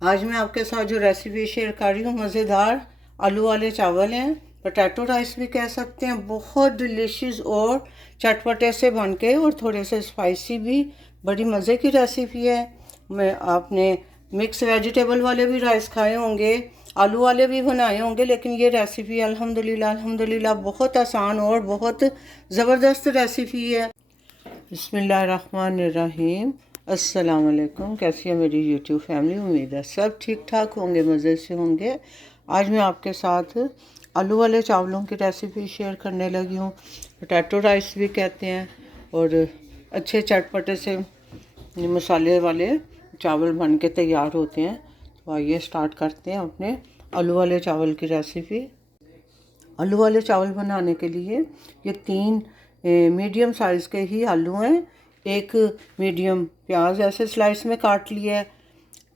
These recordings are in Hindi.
आज मैं आपके साथ जो रेसिपी शेयर कर रही हूँ, मज़ेदार आलू वाले चावल हैं। पोटैटो राइस भी कह सकते हैं। बहुत डिलीशियस और चटपटे से बन के और थोड़े से स्पाइसी भी, बड़ी मज़े की रेसिपी है। मैं आपने मिक्स वेजिटेबल वाले भी राइस खाए होंगे, आलू वाले भी बनाए होंगे, लेकिन ये रेसिपी अल्हम्दुलिल्लाह बहुत आसान और बहुत ज़बरदस्त रेसिपी है। बिस्मिल्लाहिर्रहमानिर्रहीम। अस्सलाम वालेकुम। कैसी है मेरी यूट्यूब फैमिली? उम्मीद है सब ठीक ठाक होंगे, मज़े से होंगे। आज मैं आपके साथ आलू वाले चावलों की रेसिपी शेयर करने लगी हूँ। पोटैटो राइस भी कहते हैं और अच्छे चटपटे से मसाले वाले चावल बन के तैयार होते हैं। तो आइए स्टार्ट करते हैं अपने आलू वाले चावल की रेसिपी। आलू वाले चावल बनाने के लिए ये 3 मीडियम साइज़ के ही आलू हैं। एक मीडियम प्याज ऐसे स्लाइस में काट लिया है।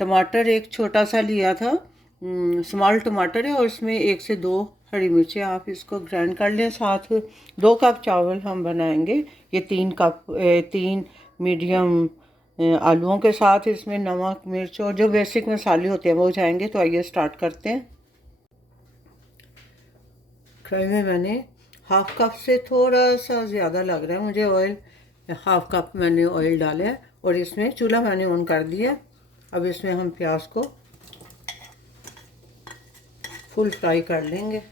टमाटर एक छोटा सा लिया था, स्मॉल टमाटर है, और इसमें 1 से 2 हरी मिर्चें। आप इसको ग्राइंड कर लें। साथ 2 कप चावल हम बनाएंगे। ये 3 मीडियम आलूओं के साथ इसमें नमक, मिर्च और जो बेसिक मसाले होते हैं वो जाएंगे। तो आइए स्टार्ट करते हैं। कढ़ाई में मैंने हाफ कप से थोड़ा सा ज़्यादा लग रहा है मुझे ऑयल, हाफ कप मैंने ऑयल डाला है और इसमें चूल्हा मैंने ऑन कर दिया। अब इसमें हम प्याज को फुल फ्राई कर लेंगे।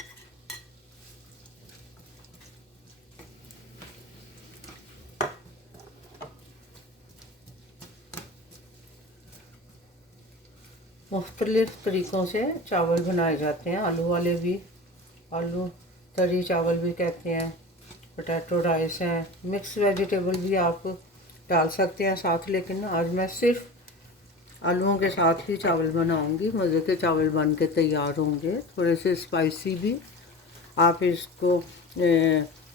मुख्तलिफ तरीक़ों से चावल बनाए जाते हैं, आलू वाले भी, आलू तरी चावल भी कहते हैं, पोटैटो राइस है, मिक्स वेजिटेबल भी आप डाल सकते हैं साथ। लेकिन आज मैं सिर्फ आलूओं के साथ ही चावल बनाऊंगी। मज़े के चावल बन के तैयार होंगे, थोड़े से स्पाइसी भी। आप इसको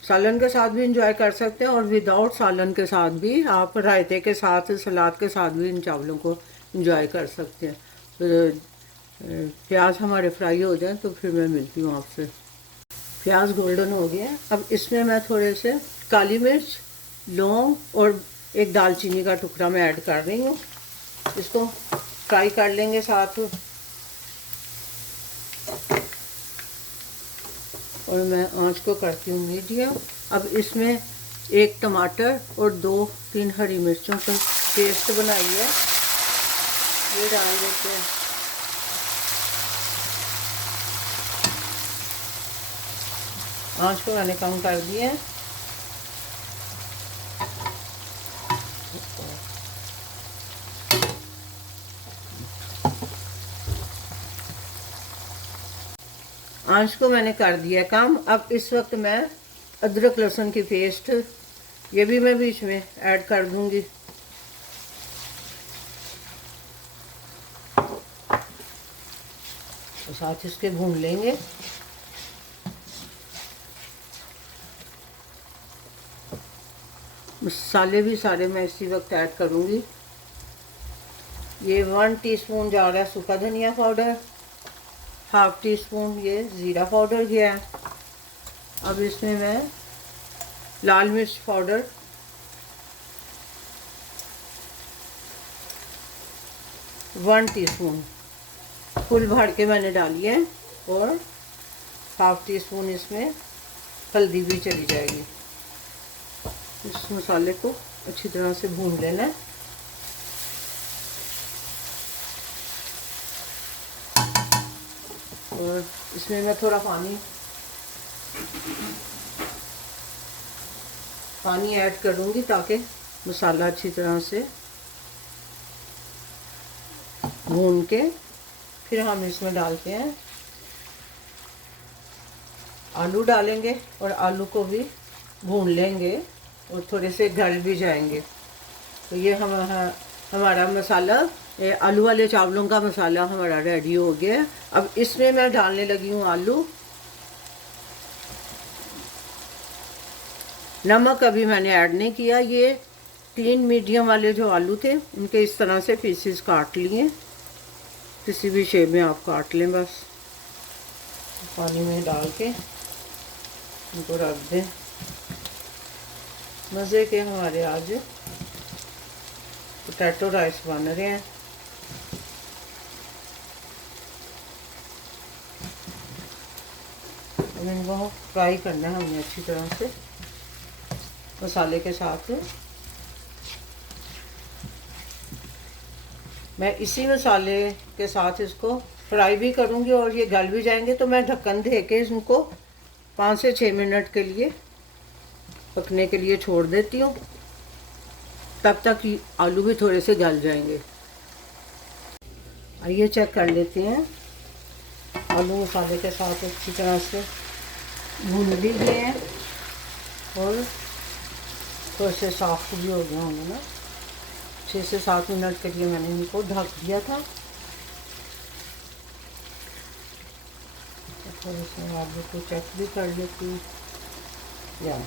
सालन के साथ भी इंजॉय कर सकते हैं और विदाउट सालन के साथ भी, आप रायते के साथ, सलाद के साथ भी इन चावलों को इंजॉय कर सकते हैं। तो प्याज हमारे फ्राई हो जाए तो फिर मैं मिलती हूँ आपसे। प्याज गोल्डन हो गया। अब इसमें मैं थोड़े से काली मिर्च, लौंग और एक दालचीनी का टुकड़ा मैं ऐड कर रही हूँ। इसको फ्राई कर लेंगे साथ। और मैं आंच को करती हूँ मीडियम। अब इसमें 1 टमाटर और 2-3 हरी मिर्चों का पेस्ट बनाई है, ये डाल देते हैं। आंच को मैंने कम कर दिया है। आंच को मैंने कर दिया कम। अब इस वक्त मैं अदरक लहसुन की पेस्ट, ये भी मैं बीच में ऐड कर दूंगी। तो साथ इसके भून लेंगे। मसाले भी सारे मैं इसी वक्त ऐड करूंगी। ये 1 टीस्पून जा रहा है सूखा धनिया पाउडर, हाफ टी स्पून ये ज़ीरा पाउडर गया है। अब इसमें मैं लाल मिर्च पाउडर, 1 टीस्पून फुल भर के मैंने डाली है, और हाफ टी स्पून इसमें हल्दी भी चली जाएगी। इस मसाले को अच्छी तरह से भून लेना है। और इसमें मैं थोड़ा पानी ऐड करूँगी ताकि मसाला अच्छी तरह से भून के फिर हम इसमें डालते हैं आलू डालेंगे और आलू को भी भून लेंगे और थोड़े से गल भी जाएंगे। तो ये हमारा मसाला, आलू वाले चावलों का मसाला हमारा रेडी हो गया। अब इसमें मैं डालने लगी हूँ आलू। नमक अभी मैंने ऐड नहीं किया। ये 3 मीडियम वाले जो आलू थे उनके इस तरह से पीसेस काट लिए। किसी भी शेप में आप काट लें, बस पानी में डाल के उनको रख दें। मज़े के हमारे आज पोटैटो राइस बन रहे हैं। अब इनको फ्राई करना है हमने अच्छी तरह से मसाले के साथ। मैं इसी मसाले के साथ इसको फ्राई भी करूँगी और ये गल भी जाएंगे, तो मैं ढक्कन दे के इनको 5 से 6 मिनट के लिए पकने के लिए छोड़ देती हूँ, तब तक आलू भी थोड़े से गल जाएंगे। आइए चेक कर लेते हैं। आलू मसाले के साथ अच्छी तरह से भून भी गए हैं और थोड़े से सॉफ्ट भी हो गए होंगे ना। 6 से 7 मिनट के लिए मैंने इनको ढक दिया था। थोड़े से आलू को चेक भी कर लेती हूँ, या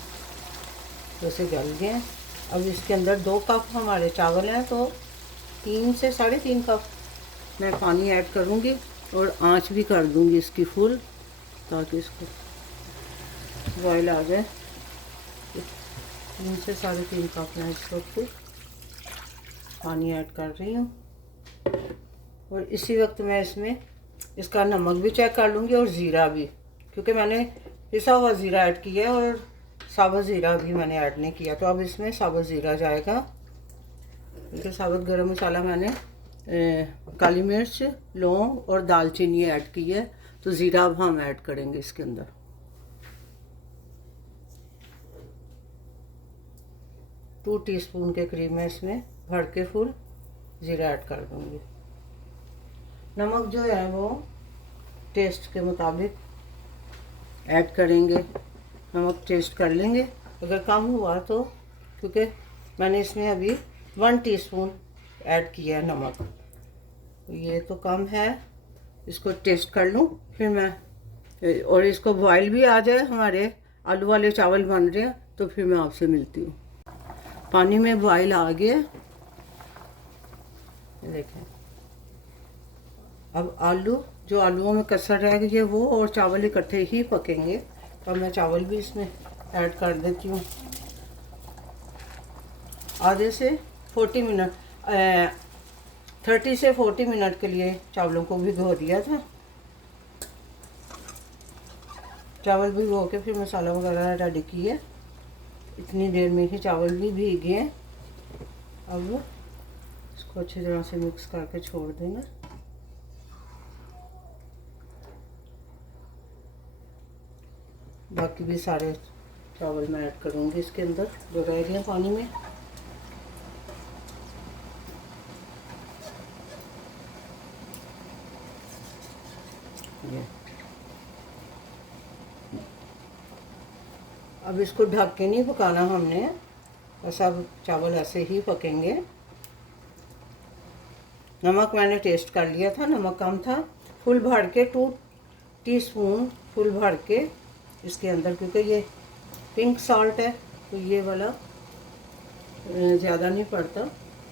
वैसे गल गए। अब इसके अंदर 2 कप हमारे चावल हैं, तो 3 से 3.5 कप मैं पानी ऐड करूँगी और आंच भी कर दूँगी इसकी फुल, ताकि इसको बॉयल आ जाए। 3 से 3.5 कप मैं इस वक्त पानी ऐड कर रही हूँ। और इसी वक्त मैं इसमें इसका नमक भी चेक कर लूँगी और ज़ीरा भी, क्योंकि मैंने पिसा हुआ ज़ीरा ऐड किया है और साबुत ज़ीरा भी मैंने ऐड नहीं किया, तो अब इसमें साबुत ज़ीरा जाएगा। क्योंकि साबुत गरम मसाला मैंने काली मिर्च, लौंग और दालचीनी ऐड की है, तो ज़ीरा अब हम ऐड करेंगे इसके अंदर। टू टीस्पून के करीब मैं इसमें भर के फुल ज़ीरा ऐड कर दूँगी। नमक जो है वो टेस्ट के मुताबिक ऐड करेंगे, नमक टेस्ट कर लेंगे। अगर कम हुआ तो, क्योंकि मैंने इसमें अभी 1 टीस्पून ऐड किया है नमक, तो ये तो कम है, इसको टेस्ट कर लूँ फिर मैं। और इसको बॉयल भी आ जाए, हमारे आलू वाले चावल बन रहे हैं, तो फिर मैं आपसे मिलती हूँ। पानी में बॉयल आ गया, देखें। अब आलू जो आलूओं में कसर रह गई है वो और चावल इकट्ठे ही पकेंगे, तो मैं चावल भी इसमें ऐड कर देती हूँ। आधे से 40 मिनट 30 से 40 मिनट के लिए चावलों को भिगो दिया था। चावल भिगो के फिर मसाला वगैरह रेडी किए, इतनी देर में ही चावल भी भीग गए। अब इसको अच्छी तरह से मिक्स करके छोड़ देना। बाकी भी सारे चावल मैं ऐड करूँगी इसके अंदर जो रह गए पानी में। ये अब इसको ढक के नहीं पकाना हमने, बस अब चावल ऐसे ही पकेंगे। नमक मैंने टेस्ट कर लिया था, नमक कम था। फुल भर के 2 टीस्पून फुल भर के इसके अंदर, क्योंकि ये पिंक सॉल्ट है तो ये वाला ज़्यादा नहीं पड़ता,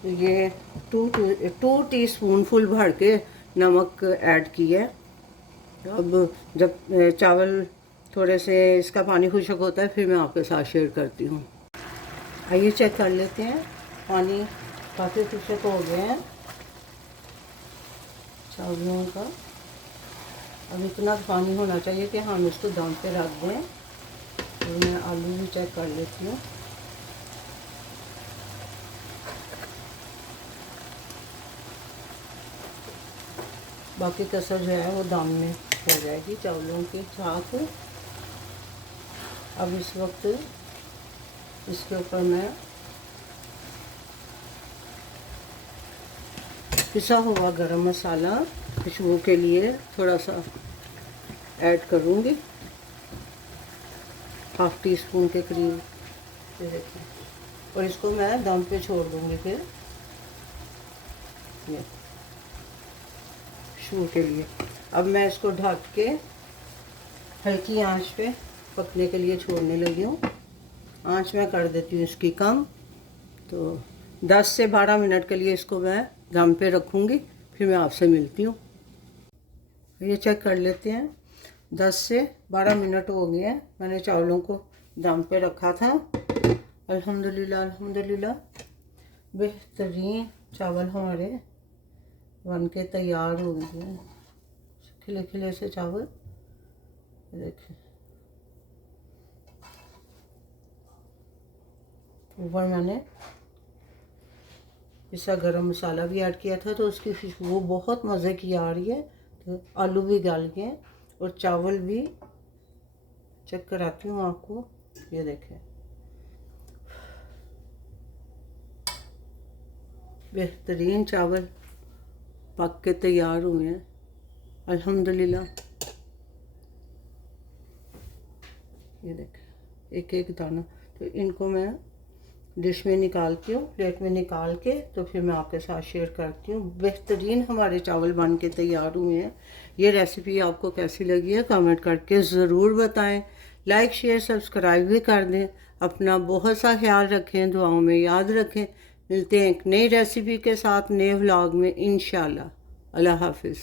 तो ये 2 टीस्पून फुल भर के नमक ऐड किया है। अब जब चावल थोड़े से इसका पानी खुशक होता है फिर मैं आपके साथ शेयर करती हूँ। आइए चेक कर लेते हैं, पानी काफ़ी खुशक हो गया है चावलों का। अब इतना पानी होना चाहिए कि हम इसको दम पे रख दें। तो मैं आलू भी चेक कर लेती हूँ। बाकी कसर जो है वो दम में हो जाएगी चावलों के साथ। अब इस वक्त इसके ऊपर मैं पिसा हुआ गरम मसाला खुशबू के लिए थोड़ा सा ऐड करूँगी, 1/2 टीस्पून के करीब, ये देखिए। और इसको मैं दम पे छोड़ दूँगी फिर ये खुशबू के लिए। अब मैं इसको ढक के हल्की आंच पे पकने के लिए छोड़ने लगी हूँ। आंच मैं कर देती हूँ इसकी कम, तो 10 से 12 मिनट के लिए इसको मैं दम पे रखूँगी, फिर मैं आपसे मिलती हूँ। ये चेक कर लेते हैं, 10 से 12 मिनट हो गए हैं, मैंने चावलों को दम पे रखा था। अल्हम्दुलिल्लाह अल्हम्दुलिल्लाह बेहतरीन चावल हमारे बन के तैयार हो गए हैं, खिले खिले से चावल। देखिए ऊपर मैंने पिसा गरम मसाला भी ऐड किया था, तो उसकी खुशबू बहुत मज़े की आ रही है। तो आलू भी गल गए और चावल भी चेक कराती हूँ आपको। ये देखें, बेहतरीन चावल पक के तैयार हुए हैं अल्हम्दुलिल्लाह। ये देखें एक एक दाना। तो इनको मैं डिश में निकालती हूँ, प्लेट में निकाल के, तो फिर मैं आपके साथ शेयर करती हूँ। बेहतरीन हमारे चावल बन के तैयार हुए हैं। ये रेसिपी आपको कैसी लगी है कमेंट करके ज़रूर बताएं। लाइक शेयर सब्सक्राइब भी कर दें। अपना बहुत सा ख्याल रखें, दुआओं में याद रखें। मिलते हैं एक नई रेसिपी के साथ नए व्लॉग में इंशाल्लाह। अल्लाह हाफिज़।